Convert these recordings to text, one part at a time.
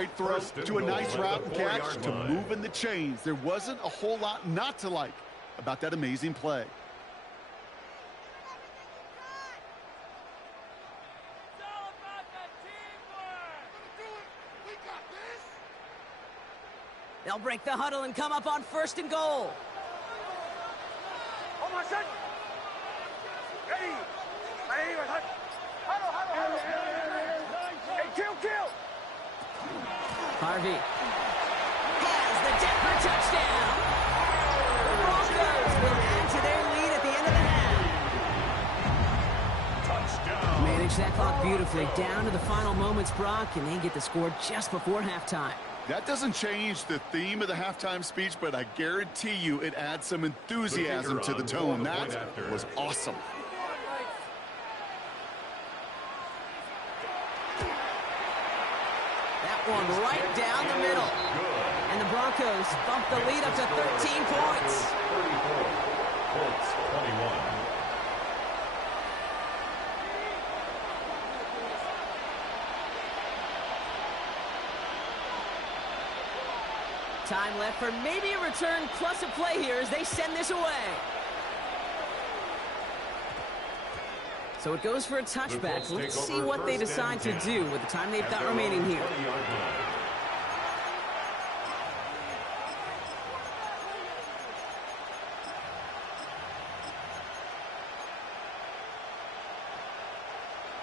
great throw to a nice route and catch to moving the chains. There wasn't a whole lot not to like about that amazing play. They'll break the huddle and come up on 1st and goal. Harvey has the Denver touchdown. The Broncos will add to their lead at the end of the half. Touchdown. Manage that clock beautifully down to the final moments, Brock, and they get the score just before halftime. That doesn't change the theme of the halftime speech, but I guarantee you it adds some enthusiasm to the tone. That was awesome. That one right down the middle. And the Broncos bump the lead up to 13 points. 34, Colts 21. Time left for maybe a return plus a play here as they send this away. So it goes for a touchback. Let's see what they decide to do with the time they've got remaining here.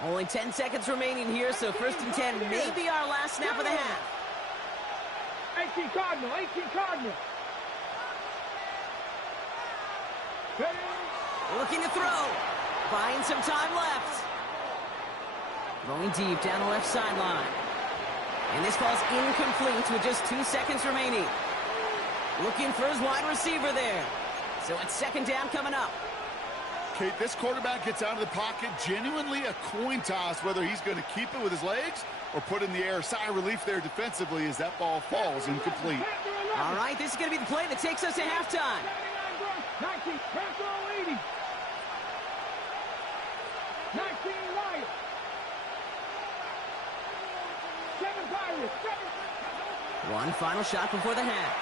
Only 10 seconds remaining here, so 1st and 10 may be our last snap of the half. 18 Cardinal, 18 Cardinal. Looking to throw. Buying some time left. Going deep down the left sideline. And this ball's incomplete with just 2 seconds remaining. Looking for his wide receiver there. So it's 2nd down coming up. Kate, this quarterback gets out of the pocket, genuinely a coin toss whether he's going to keep it with his legs or put in the air. Sigh of relief there defensively as that ball falls incomplete. All right, this is going to be the play that takes us to halftime. 19, Panther 80. 19, Lions. 7 Pirates, 7. One final shot before the half.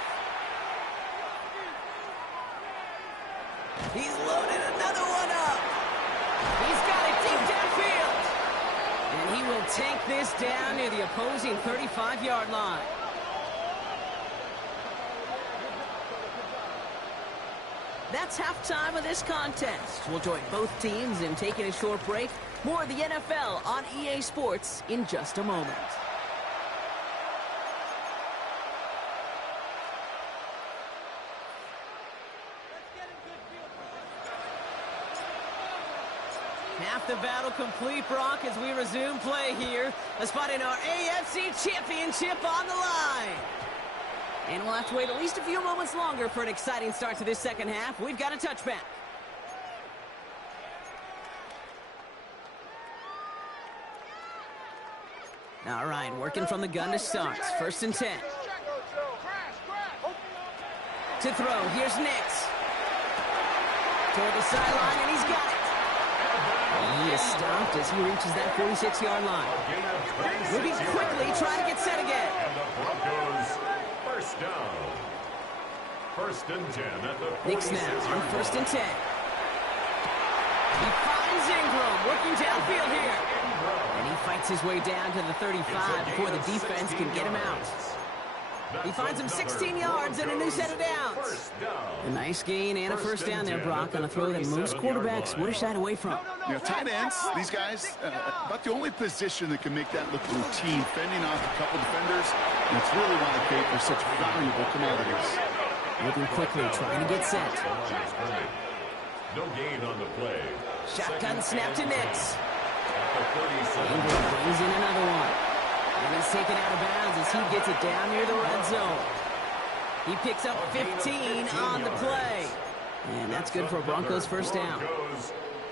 He's loaded another one up. He's got it deep downfield. And he will take this down near the opposing 35-yard line. That's halftime of this contest. We'll join both teams in taking a short break. More of the NFL on EA Sports in just a moment. Half the battle complete, Brock, as we resume play here. A spot in our AFC Championship on the line. And we'll have to wait at least a few moments longer for an exciting start to this second half. We've got a touchback. All right, working from the gun to start. 1st and 10. To throw, here's Nix. Toward the sideline, and he's got it. He is stopped as he reaches that 46-yard line. Moving quickly, trying to get set again. And the Broncos, 1st down. 1st and 10 at the 46. Nix now on 1st and 10. He finds Ingram working downfield here. And he fights his way down to the 35 before the defense can get him out. He finds him 16 yards and a new set of downs. A nice gain and a 1st down there, Brock, on a throw that most quarterbacks would have shied away from. You know, tight ends, these guys, about the only position that can make that look routine, fending off a couple defenders, and it's really why they're such valuable commodities. Moving quickly, trying to get set. No gain on the play. Shotgun snap to Nix. Ingram Ingram brings in another one. And he's taken out of bounds as he gets it down near the red zone. He picks up 15 on the play. And that's good for a Broncos 1st down.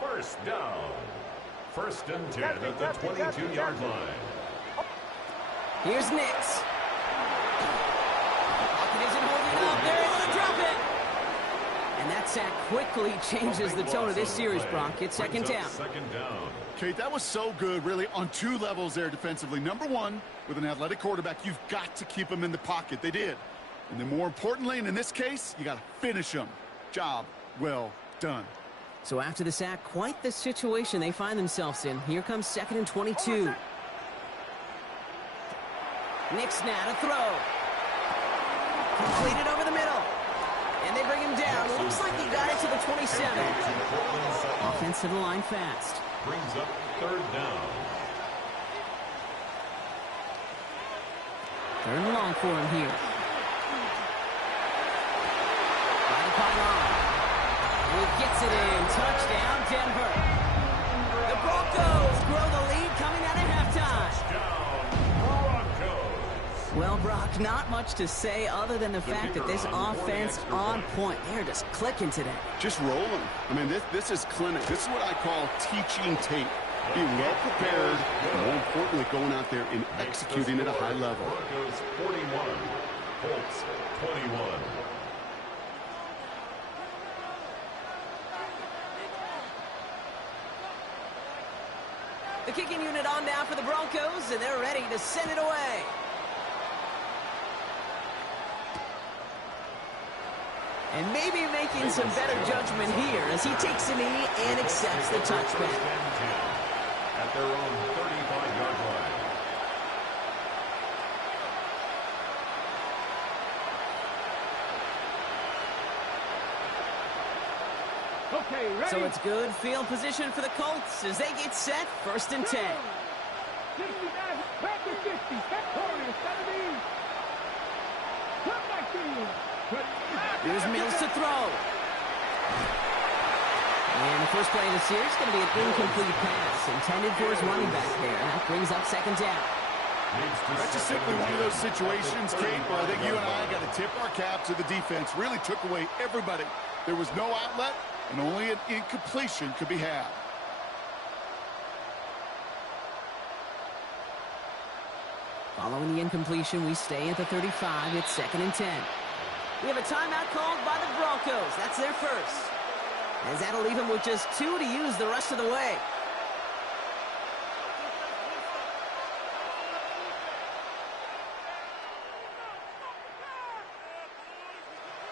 1st down. 1st and 10 at the 22-yard line. Here's Nix. Pocket isn't holding up. They're able to drop it. And that sack quickly changes the tone of this series, Brock. It's second down. Second down. Kate, that was so good, really, on two levels there defensively. Number one, with an athletic quarterback, you've got to keep him in the pocket. They did. And then more importantly, and in this case, you got to finish him. Job well done. So after the sack, quite the situation they find themselves in. Here comes 2nd and 22. Nick Snad, a throw. Completed over the middle. And they bring him down. Looks like he got it to the 27. Offensive line fast. Brings up third down. 3rd and long for him here. By the pylon. And he gets it in. Touchdown, Denver. The Broncos grow the lead coming out of halftime. Well, Brock, not much to say other than the fact that this offense on point. They're just clicking today. Just rolling. I mean, this is clinic. This is what I call teaching tape. Being well prepared, and more importantly, going out there and executing at a high level. Broncos 41, Colts 21. The kicking unit on now for the Broncos, and they're ready to send it away. And maybe making some better judgment here as he takes a knee and accepts the touchback. At their own 35-yard line. Okay, ready? So it's good field position for the Colts as they get set. 1st and 10. 69, back to 50, back corner, 70. Come back to you. Here's Mills to throw. And the first play of the series is going to be an incomplete pass intended for his running back there. And that brings up 2nd down. That's just simply one of those situations, Kate, where I think you and I got to tip our cap to the defense. Really took away everybody. There was no outlet, and only an incompletion could be had. Following the incompletion, we stay at the 35. It's 2nd and 10. We have a timeout called by the Broncos. That's their first. As that'll leave them with just 2 to use the rest of the way.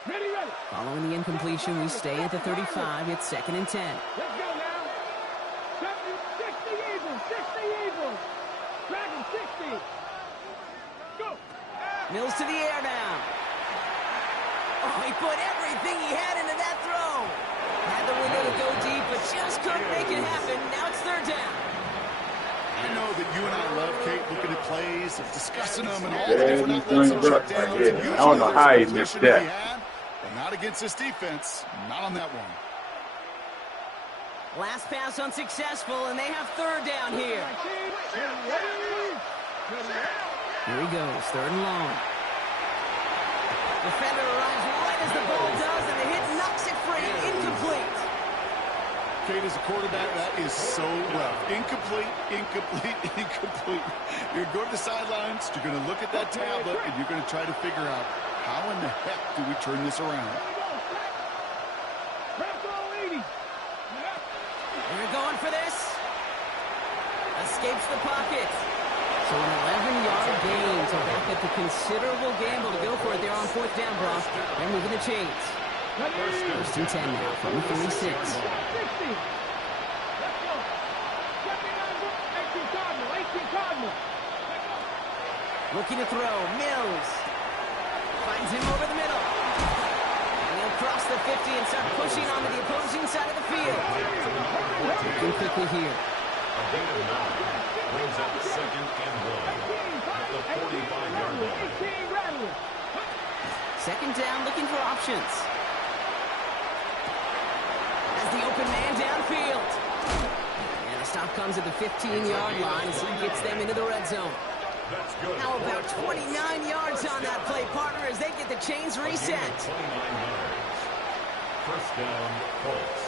Ready, ready. Following the incompletion, we stay at the 35. It's 2nd and 10. Let's go now. 60 Eagles, 60 Eagles. Dragon 60. Go. Mills to the air now. Oh, he put everything he had into that throw. Had the window to go deep, but just couldn't make it happen. Now it's 3rd down. I know that you and I love, Kate, looking at plays, discussing them, and all the different outlets and checkdowns. And usually I don't know how he there's missed position to be that. had, but not against this defense. Not on that one. Last pass unsuccessful, and they have 3rd down here. Here he goes, 3rd and long. Defender arrives right as the ball does, and the hit knocks it free. Incomplete. Kate, as a quarterback, that is so rough. Incomplete, incomplete, incomplete. You're going to go to the sidelines, you're going to look at that tablet, and you're going to try to figure out how in the heck do we turn this around. They're going for this. Escapes the pocket. So an 11-yard gain to back up the considerable gamble to go for it there on 4th down, Brock. They're moving the chains. 1st and 10 now from the 46. Looking to throw. Mills. Finds him over the middle. And he'll cross the 50 and start pushing onto the opposing side of the field. Looking quickly here. A gain of 9 brings up 2nd and 1 at the 45-yard line. 2nd down, looking for options. As the open man downfield. And the stop comes at the 15-yard line as he gets them into the red zone. That's good. How about 29 yards on that play, partner, as they get the chains reset. 29 yards. 1st down, Colts.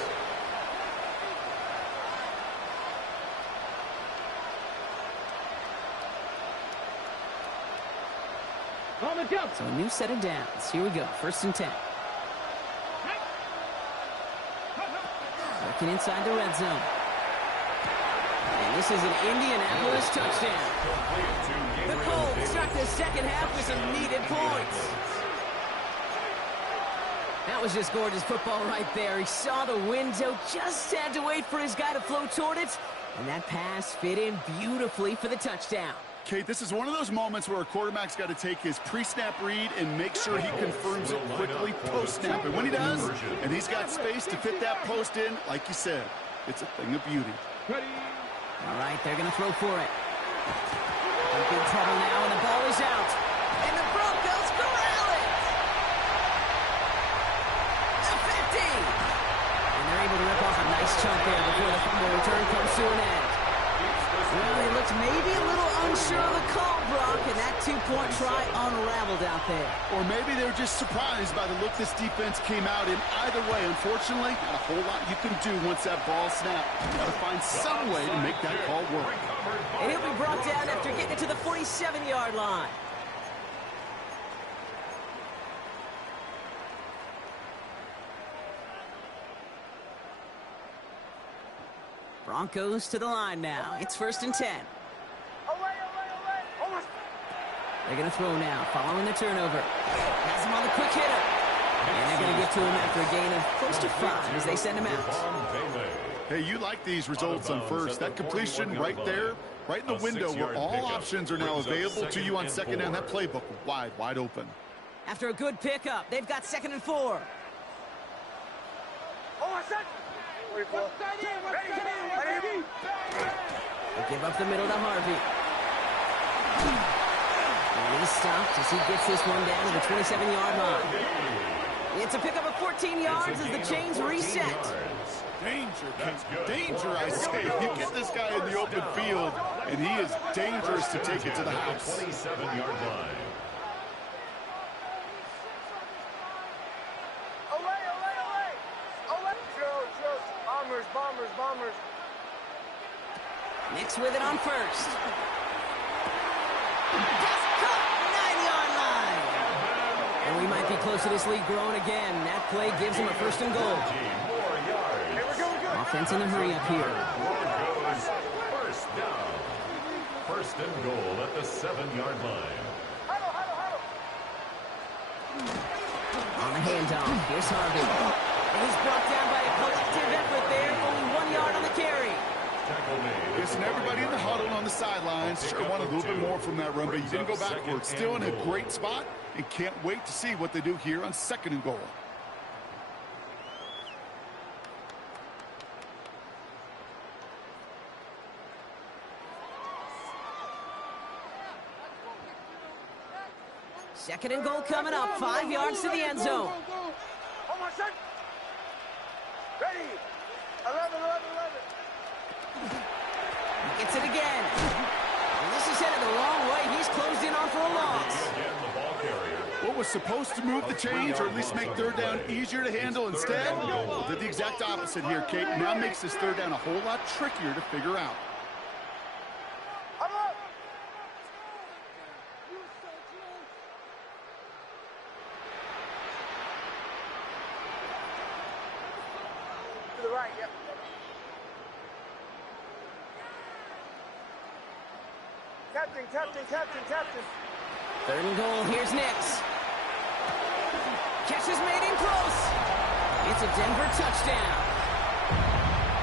On the jump. So a new set of downs. Here we go. 1st and 10. Looking inside the red zone. And this is an Indianapolis touchdown. The Colts start the second half with some needed points. That was just gorgeous football right there. He saw the window, just had to wait for his guy to flow toward it, and that pass fit in beautifully for the touchdown. Kate, this is one of those moments where a quarterback's got to take his pre-snap read and make sure he confirms it quickly post-snap. And when he does, and he's got space to fit that post in, like you said, it's a thing of beauty. All right, they're going to throw for it. In big trouble now, and the ball is out. And the Broncos corral it. The 50. And they're able to rip off a nice chunk there before the fumble return comes to an end. Well, he looked maybe a little unsure of the call, Brock, and that two-point try unraveled out there. Or maybe they were just surprised by the look this defense came out in. Either way, unfortunately, not a whole lot you can do once that ball snapped. You got to find some way to make that call work. And he'll be brought down after getting it to the 47-yard line. Broncos to the line now. It's 1st and 10. They're going to throw now, following the turnover. Has him on the quick hitter. And they're going to get to him after a gain of close to 5 as they send him out. Hey, you like these results on first. That completion right there, right in the window where all options are now available to you on second down. That playbook wide open. After a good pickup, they've got 2nd and 4. They give up the middle to Harvey. And he's stopped as he gets this one down to the 27-yard line. It's a pickup of 14 yards as the chains reset. Danger, I say. You get this guy in the open field, and he is dangerous to take it to the house. 27-yard line. Bombers. Nix with it on first. Just caught, 9-yard line. And we might be close to this lead growing again. That play gives them a 1st and goal. Offense in a hurry up here. Broncos, first down. 1st and goal at the 7-yard line. On the handoff, here's Harvey. And he's brought down by a collective effort there. Only 1 yard on the carry. Listen, everybody in the huddle on the sidelines sure wanted a little bit more from that run, but you didn't go backwards. Still in a great spot, and can't wait to see what they do here on 2nd and goal. Second and goal coming up. 5 yards to the end zone. Ready. 11. He gets it again. And this is headed the wrong way. He's closed in on for a loss. What was supposed to move the chains, or at least make 3rd down easier to handle instead, did the exact opposite here, Kate. Now makes this 3rd down a whole lot trickier to figure out. To the right, yep. Captain. 3rd and goal. Here's Nix. Catch is made in close. It's a Denver touchdown.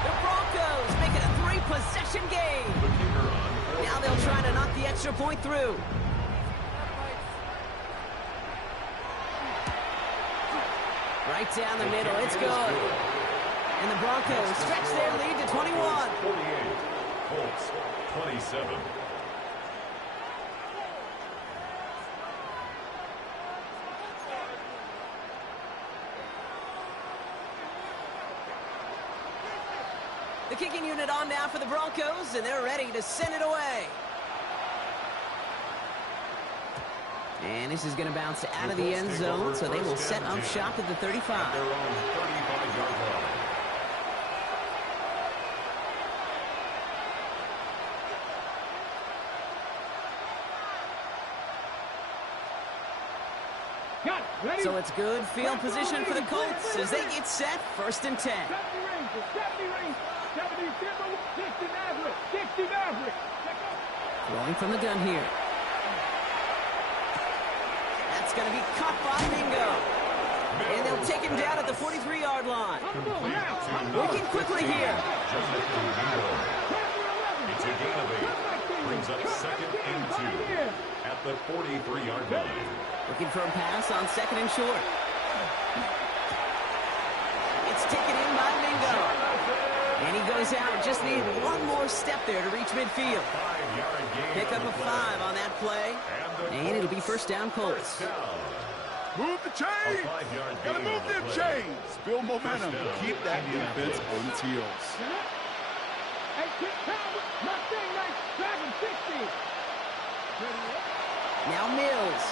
The Broncos make it a 3-possession game. Now they'll try to knock the extra point through. Right down the middle. It's good. And the Broncos stretch their lead to 21. 48. Colts, 27. The kicking unit on now for the Broncos, and they're ready to send it away. And this is going to bounce out of the end zone, so they will set up shop at the 35. Their own 35-yard line. Got it. Ready? So it's good field position for the Colts as they get set 1st and 10. 70 Rangers, 70 Rangers, 70 Timber, 60 Maverick, 60 Maverick. Check out. Throwing from the gun here. That's going to be caught by Mingo. And they'll take him down at the 43-yard line. Working quickly here. It's a gain of 8. Brings up 2nd and 2 at the 43-yard line. Looking for a pass on 2nd and short. It's taken in by Mingo. And he goes out. Just need one more step there to reach midfield. 5-yard gain. Pick up a 5 on that play. And it'll be 1st down Colts. Move the chains! Gotta move them chains! Build momentum. Keep that defense on its heels. Hey, quick time. Mustang Knight, Dragon 60. Now Mills.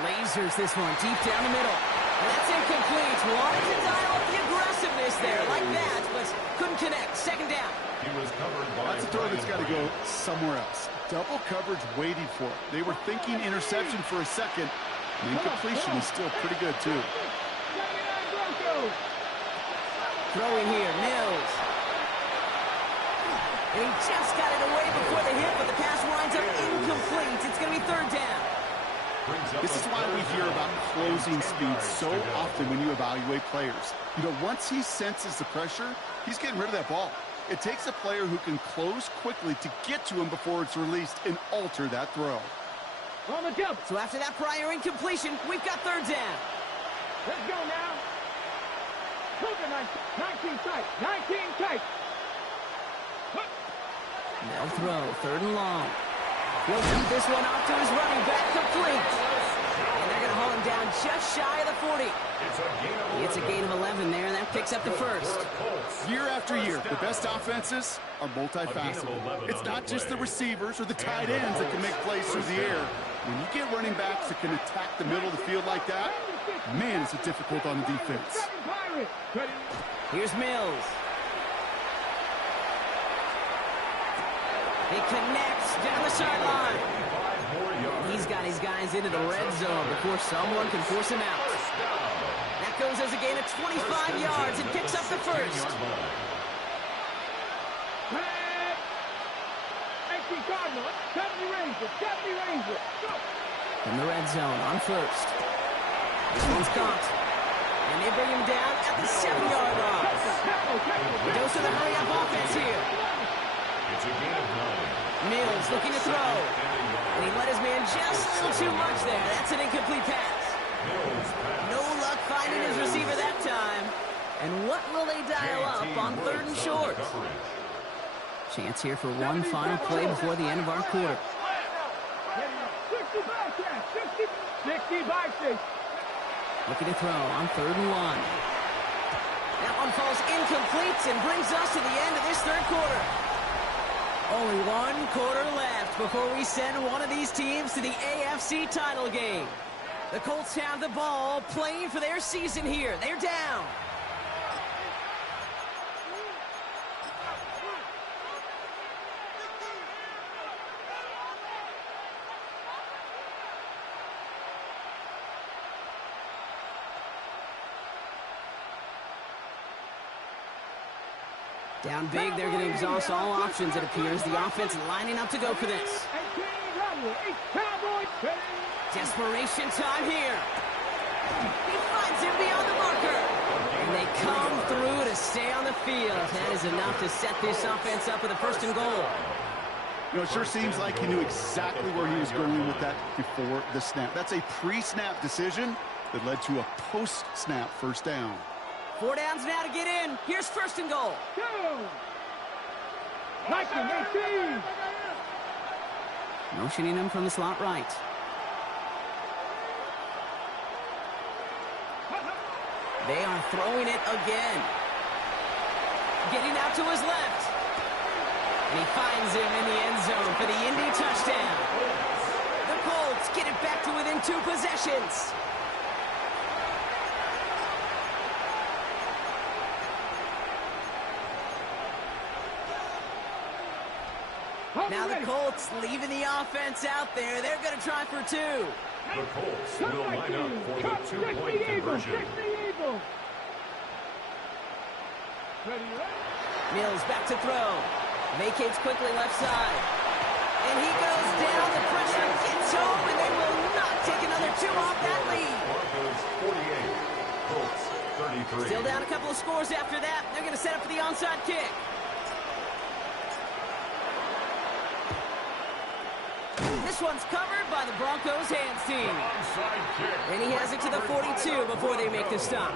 Lasers this one deep down the middle. And that's incomplete. Wanted to dial up the aggressiveness there like that, but couldn't connect. 2nd down. He was covered by That's a throw that's got to go somewhere else. Double coverage waiting for it. They were thinking interception for a second. The incompletion is still pretty good, too. 79 Broncos. Throwing here, Mills. And he just got it away before the hit, but the pass winds up incomplete. It's going to be 3rd down. This is why we hear about closing speed so often when you evaluate players. You know, once he senses the pressure, he's getting rid of that ball. It takes a player who can close quickly to get to him before it's released and alter that throw. On the jump. So after that prior incompletion, we've got 3rd down. Let's go now. Cougar 19 tight. 19 tight. They'll throw 3rd and long. He'll keep this one off to his running back, complete. And they're going to haul him down just shy of the 40. It's a gain of 11 there, and that picks up the 1st. Year after year, the best offenses are multifaceted. It's not just the receivers or the tight ends that can make plays through the air. When you get running backs that can attack the middle of the field like that, man, is it difficult on the defense. Here's Mills. He connects down the sideline. He's got his guys into the red zone before someone can force him out. That goes as a gain of 25 yards and picks up the 1st. From the red zone on 1st. This one's caught. And they bring him down at the 7-yard line. He goes to the hurry-up offense here. It's a gain of 9. Mills looking to throw. And he let his man just a little too much there. That's an incomplete pass. No luck finding his receiver that time. And what will they dial up on 3rd and short? Chance here for one final play before the end of our quarter. 65. Looking to throw on 3rd and 1. That one falls incomplete and brings us to the end of this 3rd quarter. Only 1 quarter left before we send one of these teams to the AFC title game. The Colts have the ball, playing for their season here. They're down. Down big, they're going to exhaust all options, it appears. The offense lining up to go for this. Desperation time here. He finds him beyond the marker. And they come through to stay on the field. That is enough to set this offense up with a 1st and goal. You know, it sure seems like he knew exactly where he was going with that before the snap. That's a pre-snap decision that led to a post-snap 1st down. 4 downs now to get in. Here's 1st and goal. Motioning him from the slot right. They are throwing it again. Getting out to his left. And he finds him in the end zone for the Indy touchdown. The Colts get it back to within 2 possessions. Now the Colts leaving the offense out there. They're going to try for 2. The Colts will line up for the two-point conversion. Mills back to throw. Vacates quickly left side. And he goes down. The pressure gets home, and they will not take another 2 off that lead. Broncos 48, Colts 33. Still down a couple of scores after that. They're going to set up for the onside kick. This one's covered by the Broncos hands team. And he has it to the 42 before they make the stop.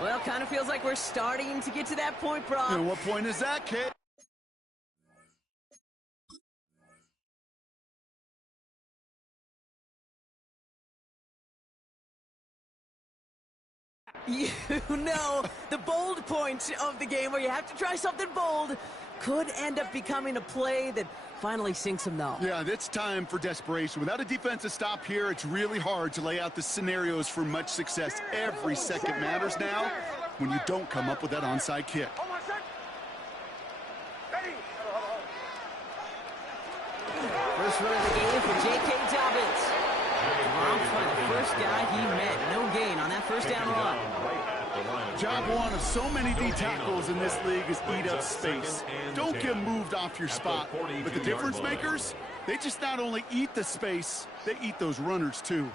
Well, kind of feels like we're starting to get to that point, Brock. And what point is that, kid? You know, the bold point of the game where you have to try something bold could end up becoming a play that finally sinks him, though. Yeah, it's time for desperation. Without a defensive stop here, it's really hard to lay out the scenarios for much success. Every second matters now when you don't come up with that onside kick. First run of the game for J.K. Dobbins. Dropped by the first guy he met. No gain on that first down run. Job one of so many D tackles in this league is eat up space. Don't get moved off your spot. But the difference makers, they just not only eat the space, they eat those runners too.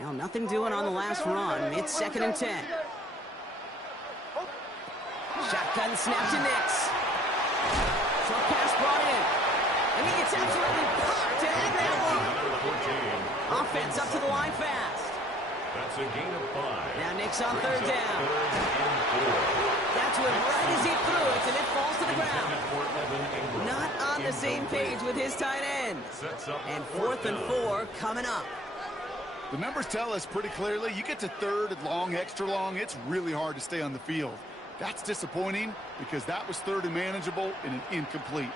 Well, nothing doing on the last run. It's 2nd and 10. Shotgun snap to Nix. Short pass brought in. And he gets absolutely popped to end that one. Offense up to the line fast. That's a gain of 5. Now Nix on 3rd down. That's when right as he threw it, and it falls to the ground. Not on the same page with his tight end. And 4th and 4 coming up. The numbers tell us pretty clearly, you get to 3rd and long, extra long, it's really hard to stay on the field. That's disappointing because that was 3rd and manageable and an incomplete.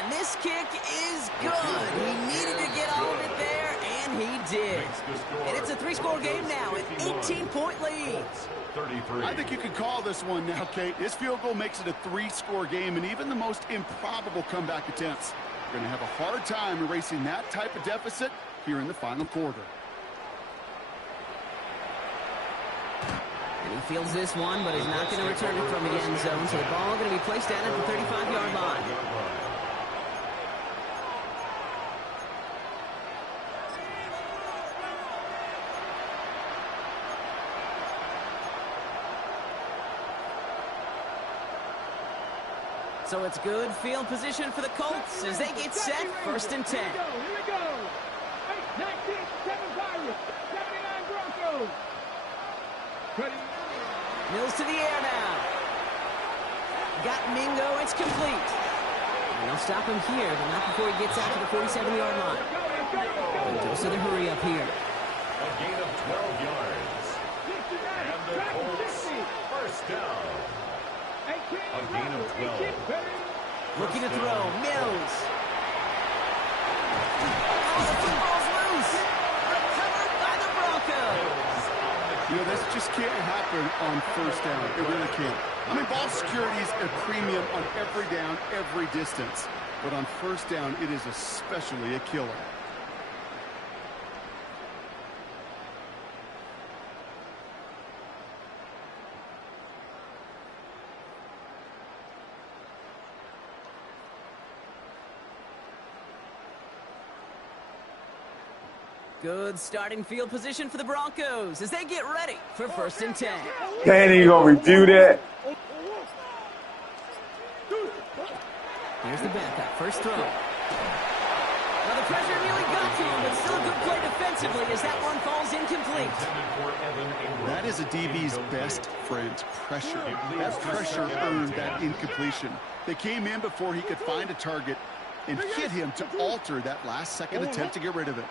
And this kick is good. He needed to get all of it there, and he did. And it's a 3-score game now, an 18-point lead. I think you can call this one now, Kate. This field goal makes it a 3-score game, and even the most improbable comeback attempts are going to have a hard time erasing that type of deficit here in the final quarter. And he fields this one, but is not going to return it from the end zone, so the ball going to be placed down at the 35-yard line. So it's good field position for the Colts as they get set, 1st and 10. Here we go. 19-7 Pirates, 79 Broncos. Ready? Mills to the air now. Got Mingo, it's complete. And they'll stop him here, but not before he gets out to the 47-yard line. Dose of the hurry up here. A gain of 12 yards. And the Colts first down. A gain of 12. Looking to throw, Mills. Oh, the football's loose. Recovered by the Broncos. You know, this just can't happen on 1st down. It really can't. I mean, ball security is a premium on every down, every distance. But on 1st down, it is especially a killer. Good starting field position for the Broncos as they get ready for 1st and 10. Can't even gonna review that. Here's the backup, first throw. Well, the pressure nearly got to him, but still a good play defensively as that one falls incomplete. That is a DB's best friend, pressure. That pressure earned that incompletion. They came in before he could find a target and hit him to alter that last-second attempt to get rid of it.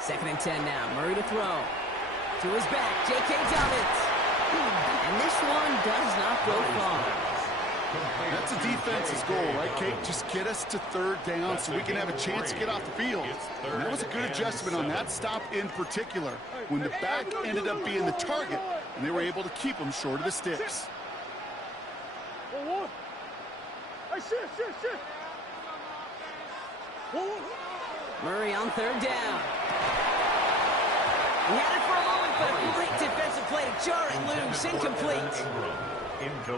2nd and 10 now. Murray to throw. To his back, J.K. Dobbins. And this one does not go far. That's a defense's goal, right, Kate? Just get us to third down so we can have a chance to get off the field. And that was a good adjustment on that stop in particular, when the back ended up being the target, and they were able to keep them short of the sticks. Murray on third down. He had it for a moment, but a great defensive play to jar it loose. Incomplete.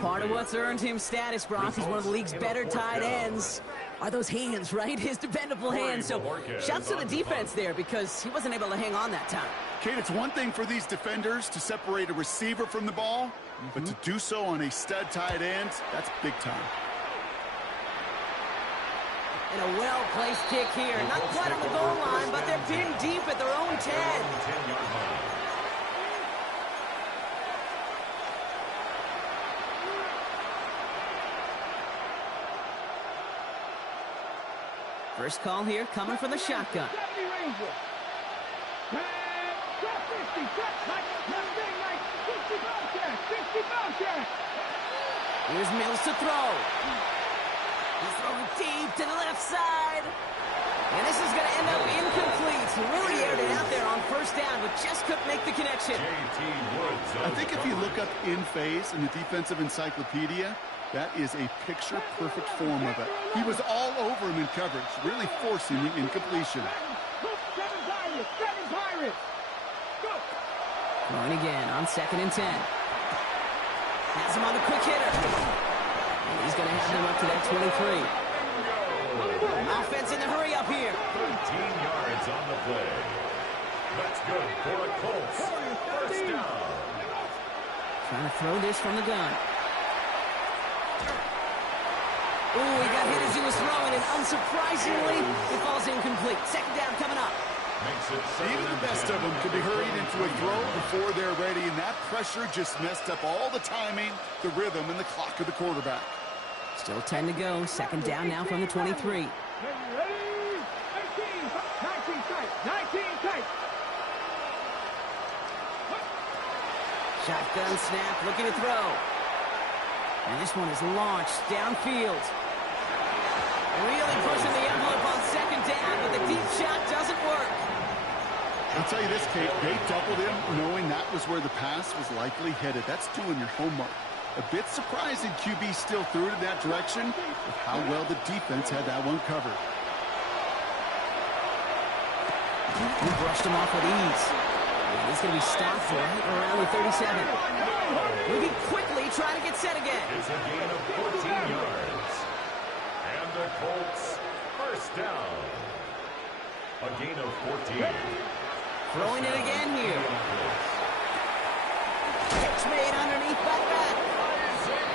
Part of what's earned him status, Brock, is one of the league's better tight ends. Are those hands, right? His dependable hands. So shouts to the defense there because he wasn't able to hang on that time. Kate, it's one thing for these defenders to separate a receiver from the ball, but to do so on a stud tight end, that's big time. And a well-placed kick here. Not quite on the goal line, but they're pinned deep at their own 10. First call here coming from the shotgun. Here's Mills to throw. He's throwing deep to the left side. And this is going to end up incomplete. He really aired it out there on first down, but just couldn't make the connection. I think if you look up in phase in the defensive encyclopedia, that is a picture-perfect form of it. He was all over him in coverage, really forcing the incompletion. Going again on 2nd and 10. Has him on the quick hitter. And he's going to have them up to that 23. Offense in the hurry up here. 13 yards on the play. That's good for the Colts. First down. Trying to throw this from the gun. Ooh, he got hit as he was throwing, and unsurprisingly, it falls incomplete. Second down coming up. Even the best of them could be hurried into a throw before they're ready, and that pressure just messed up all the timing, the rhythm, and the clock of the quarterback. Still 10 to go. Second down now from the 23. Shotgun snap, looking to throw. And this one is launched downfield. Really pushing the envelope on second down, but the deep shot doesn't work. I'll tell you this, Kate, they doubled him knowing that was where the pass was likely headed. That's doing your homework. A bit surprising QB still threw it in that direction with how well the defense had that one covered. He brushed him off with ease. And he's going to be stopped right around the 37. Moving quickly, trying to get set again. It's a gain of 14 yards. And the Colts first down. A gain of 14. Throwing it again here. Catch made underneath by back.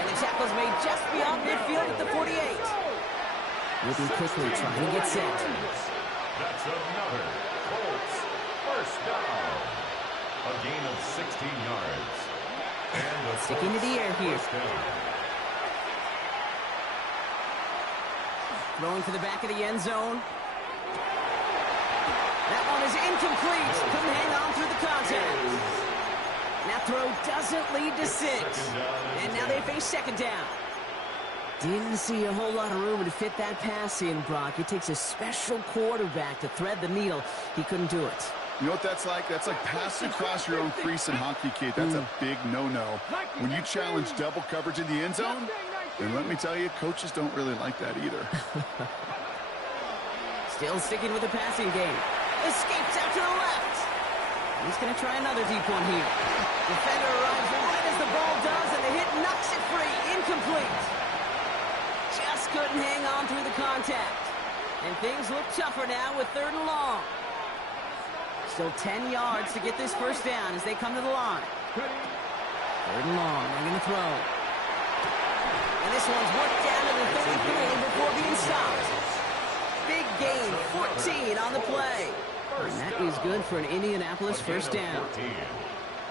And the tackle's made just beyond midfield at the 48. Moving quickly, trying to get set. That's another Colts first down. A gain of 16 yards. And the Sticking to the air here. Throwing to the back of the end zone. That one is incomplete. Couldn't hang on through the contact. That throw doesn't lead to 6. And now they face second down. Didn't see a whole lot of room to fit that pass in, Brock. It takes a special quarterback to thread the needle. He couldn't do it. You know what that's like? That's like passing across your own crease in hockey, Kate. That's a big no-no. When you challenge double coverage in the end zone, then let me tell you, coaches don't really like that either. Still sticking with the passing game. Escapes out to the left. He's going to try another deep one here. Defender arrives right as the ball does, and the hit knocks it free. Incomplete. Just couldn't hang on through the contact. And things look tougher now with 3rd and long. Still 10 yards to get this first down as they come to the line. 3rd and long. They're going to throw. And this one's worked down to the 33 before being stopped. Big gain, 14 on the play. And that is good for an Indianapolis first down.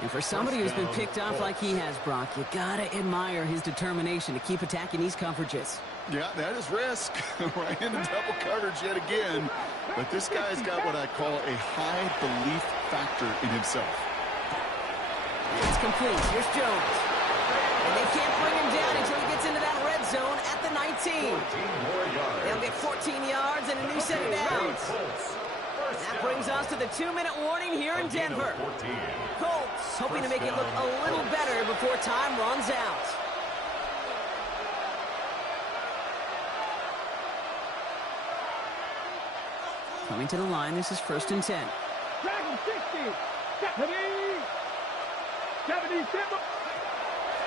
And for somebody who's been picked off like he has, Brock, you gotta admire his determination to keep attacking these coverages. Yeah, that is risk. Right into double coverage yet again. But this guy's got what I call a high belief factor in himself. It's complete. Here's Jones. And they can't bring him down until he gets into that red zone at the 19. 14 more yards. They'll get 14 yards and a new set of downs. That brings us to the 2-minute warning here in Denver. Colts hoping to make it look a little better before time runs out. Coming to the line, this is 1st and 10. Dragon 60. 70. 77.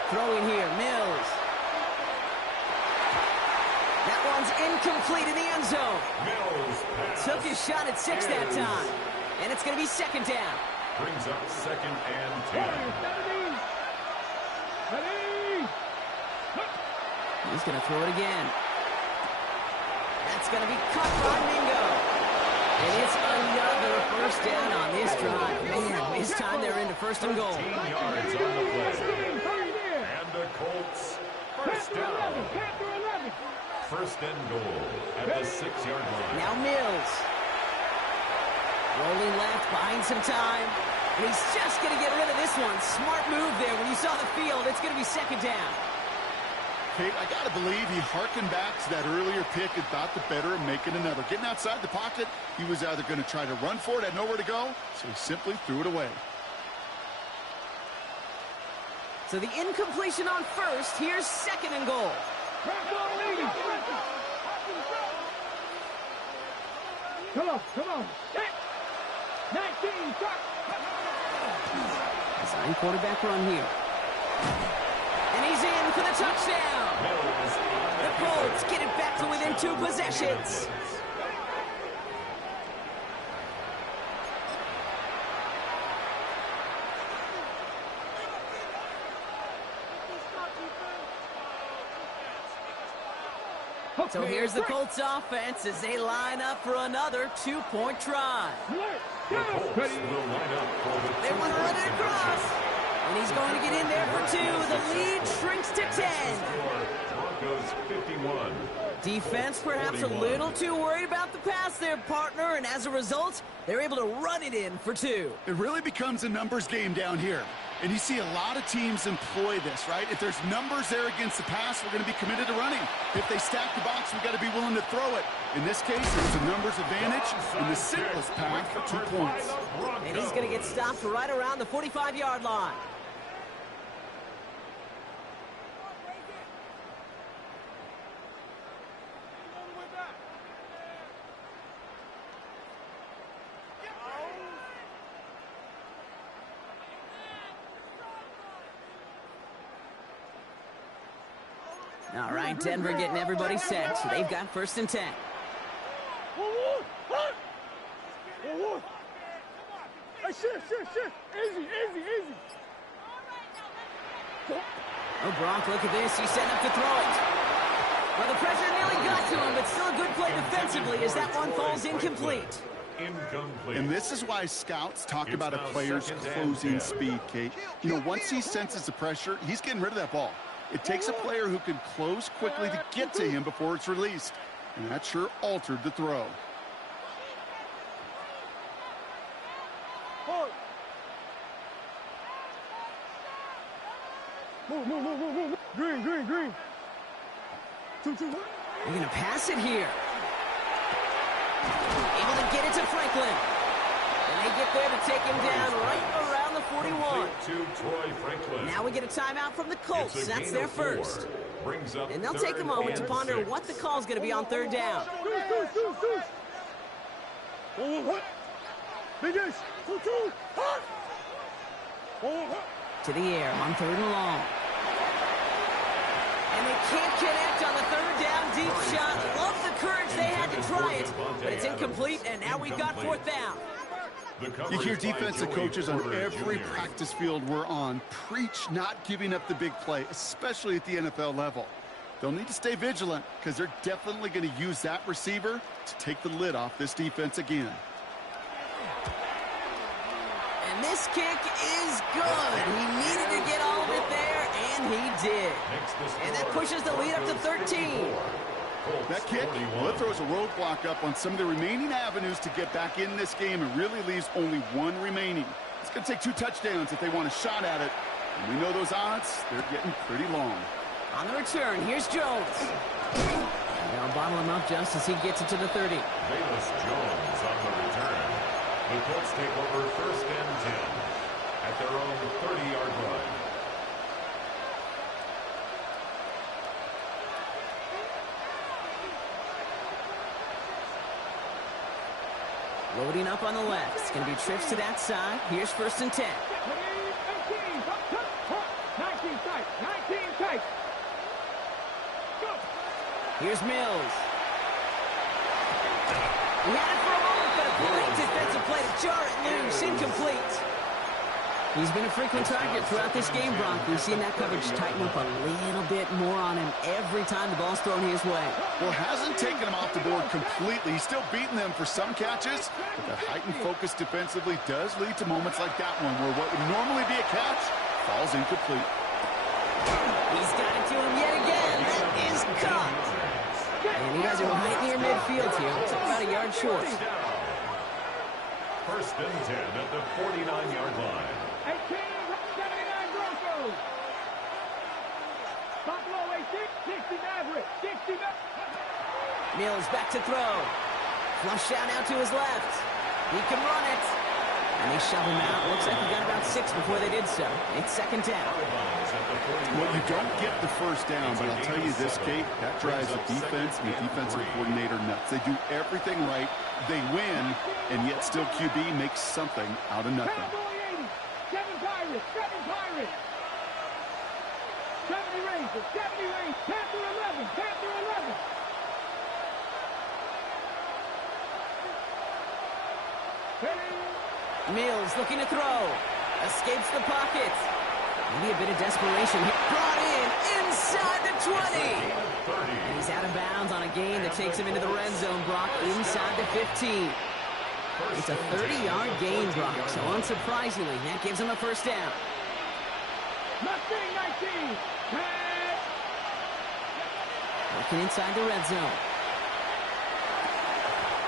Throwing here, Mills. That one's incomplete in the end zone. Mills pass. Took his shot at 6 that time. And it's going to be 2nd down. Brings up 2nd and 10. 70. 70. He's going to throw it again. That's going to be cut by Mingo. And it's another 1st down on this drive. Man, this time they're into 1st and goal. 13 yards on the play. And the Colts, 1st down. 1st and goal at the 6-yard line. Now Mills. Rolling left, buying some time. And he's just going to get rid of this one. Smart move there. When you saw the field, it's going to be 2nd down. Kate, I got to believe he harkened back to that earlier pick and thought the better of making another. Getting outside the pocket, he was either going to try to run for it, had nowhere to go, so he simply threw it away. So the incompletion on 1st. Here's 2nd and goal. Come on. 19. Design quarterback run here. And he's in for the touchdown. The Colts get it back to within 2 possessions. So here's the Colts offense as they line up for another 2-point try. The Colts will line up for the They want to run it across. And he's going to get in there for 2. The lead shrinks to 10. Broncos 51. Defense perhaps a little too worried about the pass there, partner, and as a result, they're able to run it in for 2. It really becomes a numbers game down here. And you see a lot of teams employ this, right? If there's numbers there against the pass, we're going to be committed to running. If they stack the box, we've got to be willing to throw it. In this case, it's a numbers advantage and the simplest path for 2 points. And he's going to get stopped right around the 45-yard line. All right, Denver getting everybody set. They've got 1st and 10. Hey, shit. Easy. Oh, Gronk, look at this. He's setting up to throw it. Well, the pressure nearly got to him, but still a good play defensively as that one falls incomplete. And this is why scouts talk about a player's closing speed, Kate. You know, once he senses the pressure, he's getting rid of that ball. It takes a player who can close quickly to get to him before it's released. And that sure altered the throw. Move. Green. 2. They're going to pass it here. Able to get it to Franklin. And they get there to take him down right around the 41. To Troy Franklin. Now we get a timeout from the Colts. That's their first. And they'll take a moment to ponder what the call is going to be on 3rd down. To the air on 3rd and long. And they can't connect on the 3rd down deep shot. Love the courage they had to try it, but it's incomplete, and now we've got 4th down. You hear defensive coaches on every practice field we're on preach not giving up the big play, especially at the NFL level. They'll need to stay vigilant because they're definitely going to use that receiver to take the lid off this defense again. And this kick is good. He needed to get all of it there, and he did. And that pushes the lead up to 13. That kick, well, it throws a roadblock up on some of the remaining avenues to get back in this game and really leaves only 1 remaining. It's going to take 2 touchdowns if they want a shot at it. And we know those odds, they're getting pretty long. On the return, here's Jones. They'll bottle him up just as he gets it to the 30. Velus Jones on the return. The Colts take over first and 10 at their own 30-yard line. Loading up on the left. It's going to be trips to that side. Here's first and 10. 19 tight. 19 tight. Go. Here's Mills. He had it for a moment, but a great defensive play to jar it loose. Incomplete. He's been a frequent target throughout this game, Brock. We've seen that coverage tighten up a little bit more on him every time the ball's thrown his way. Well, hasn't taken him off the board completely. He's still beating them for some catches, but that heightened focus defensively does lead to moments like that one where what would normally be a catch falls incomplete. He's got it to him yet again. That is caught. And you guys are right near midfield here. It's about a yard short. First and 10 at the 49-yard line. 18, 79 Broncos. Buffalo 18, 60 Maverick, 60 Maverick. Mills back to throw. Flush down out to his left. He can run it. And they shove him out. Looks like he got about 6 before they did so. It's second down. Well, you don't get the first down, but I'll tell you this, Kate, that drives the defense and the defensive coordinator nuts. They do everything right. They win, and yet still QB makes something out of nothing. Cowboy 80, 7 Pirates, 7 Pirates. 70 Rangers, 70 Rangers, Panther 11, Panther 11. Mills looking to throw. Escapes the pocket. Maybe a bit of desperation. Brought in inside the 20. And he's out of bounds on a gain that takes him into the red zone, Brock, inside the 15. It's a 30-yard gain, Brock, so unsurprisingly, that gives him a first down. Mustang 19. Working inside the red zone.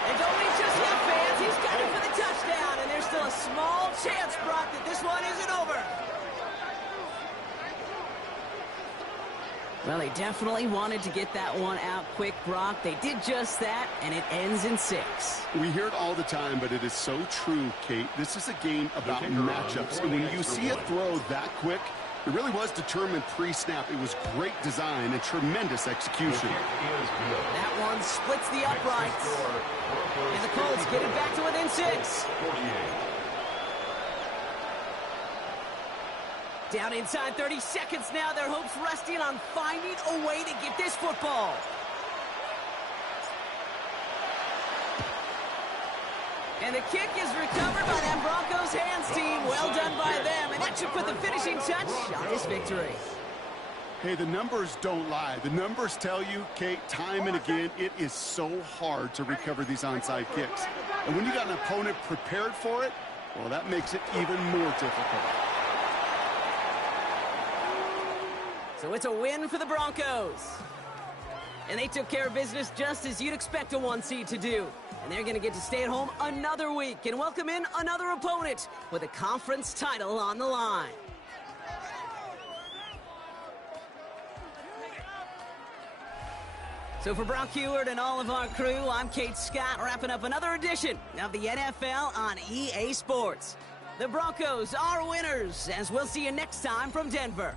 And don't reach just yet, fans. He's got it for the touchdown, and there's still a small chance, Brock, that this one isn't over. Well, they definitely wanted to get that one out quick, Brock. They did just that, and it ends in 6. We hear it all the time, but it is so true, Kate. This is a game about matchups. And when you see a throw that quick, it really was determined pre-snap. It was great design and tremendous execution. That one splits the uprights. And the Colts get it back to within 6. Down inside 30 seconds now. Their hopes resting on finding a way to get this football. And the kick is recovered by that Broncos hands team. Well done by them. And that should put the finishing touch on this victory. Hey, the numbers don't lie. The numbers tell you, Kate, time and again, it is so hard to recover these onside kicks. And when you got an opponent prepared for it, well, that makes it even more difficult. So it's a win for the Broncos. And they took care of business just as you'd expect a 1 seed to do. And they're going to get to stay at home another week and welcome in another opponent with a conference title on the line. So for Brock Huard and all of our crew, I'm Kate Scott, wrapping up another edition of the NFL on EA Sports. The Broncos are winners, as we'll see you next time from Denver.